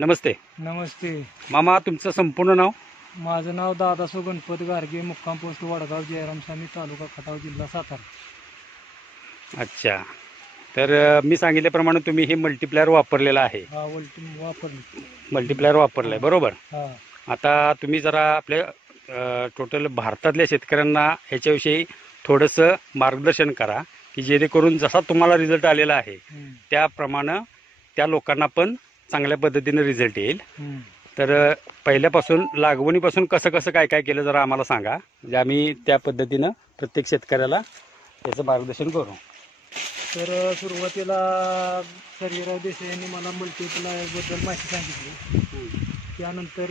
नमस्ते नमस्ते. मामा, तुमचं संपूर्ण नाव? माझं नाव दादासो गणपत गारगे, मुक्काम पोस्ट वडगाव, जयरामसामी, तालुका खटाव, जिल्हा सातारा. अच्छा, तर मी सांगितल्याप्रमाणे तुम्ही हे मल्टीप्लायर वापरलेलं आहे. हा वापरली. मल्टीप्लायर वापरलं आहे, बरोबर. हा. आता तुम्ही जरा आपल्या टोटल भारतातल्या शेतकऱ्यांना ह्याच्याविषयी थोडंसं मार्गदर्शन करा, की जेणेकरून जसा तुम्हाला रिझल्ट आलेला आहे त्याप्रमाणे त्या लोकांना पण चांगल्या पद्धतीने रिझल्ट येईल. तर पहिल्यापासून लागवणीपासून कसं कसं काय काय केलं जरा आम्हाला सांगा, म्हणजे आम्ही त्या पद्धतीनं प्रत्येक शेतकऱ्याला त्याचं मार्गदर्शन करू. तर सुरुवातीला सर्जेराव देसाई यांनी मला मल्टीप्लायरबद्दल माहिती सांगितली. त्यानंतर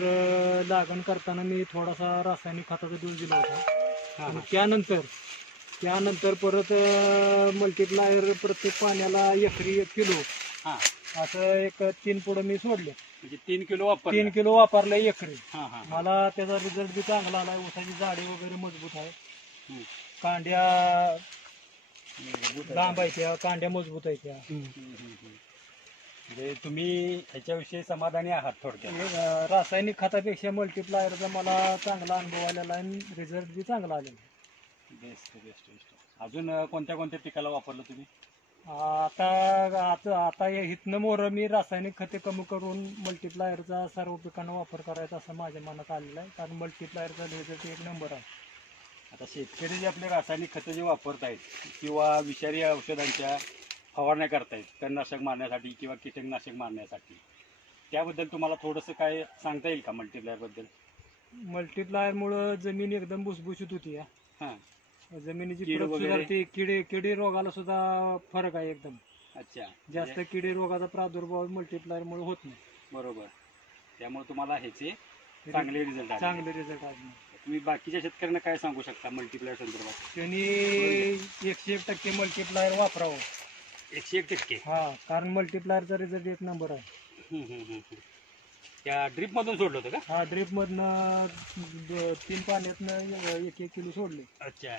लागण करताना मी थोडासा रासायनिक खताचा डोस दिला होता. आणि त्यानंतर परत मल्टीप्लायर प्रत्येक पाण्याला एकरी 1 किलो असं एक 3 पुढं मी सोडले. म्हणजे 3 किलो वापर 3 किलो वापरले एकरी. मला त्याचा रिझल्ट बी चांगला आलाय. ऊसाची जाडी वगैरे मजबूत आहे, कांड्या लांब आहे, त्या कांड्या मजबूत आहेत त्या. म्हणजे तुम्ही ह्याच्याविषयी समाधानी आहात थोडक्यात? रासायनिक खतापेक्षा मल्टीप्लायरचा मला चांगला अनुभव आलेला आहे आणि रिझल्ट बी चांगला आलेला आहे. Best best best. अजून कोणत्या कोणत्या पिकाला वापरलं तुम्ही? आता इथनं मोर मी रासायनिक खते कमी करून मल्टीप्लायरचा सर्व पिकांना वापर करायचा असं माझ्या मनात आलेलं आहे, कारण मल्टीप्लायरचा रिझल्ट 1 नंबर आहे. आता शेतकरी जे आपले रासायनिक खतं जे वापरत आहेत किंवा विषारी औषधांच्या फवारण्या करतायत तणनाशक मारण्यासाठी किंवा कीटकनाशक मारण्यासाठी, त्याबद्दल तुम्हाला थोडंसं काय सांगता येईल का मल्टीप्लायरबद्दल? मल्टीप्लायरमुळं जमीन एकदम भुसभुशीत होती. हां, जमिनीची कीड प्रत वगैरे? सुधारते. किडी रोगाला सुद्धा फरक आहे एकदम. अच्छा, जास्त किडी रोगाचा प्रादुर्भाव मल्टीप्लायरमुळे होत नाही. बरोबर. त्यामुळे तुम्हाला ह्याचे चांगले रिझल्ट आले. चांगले रिझल्ट आहे. तुम्ही बाकीच्या शेतकऱ्यांना काय सांगू शकता मल्टीप्लायर संदर्भात? त्यांनी 101% मल्टीप्लायर वापरावं. 101%? हा, कारण मल्टीप्लायरचा रिझल्ट 1 नंबर आहे. त्या ड्रीप मधून सोडलं होतं का? हा, ड्रीप मधनं 3 पाण्यातनं 1-1 किलो सोडले. अच्छा.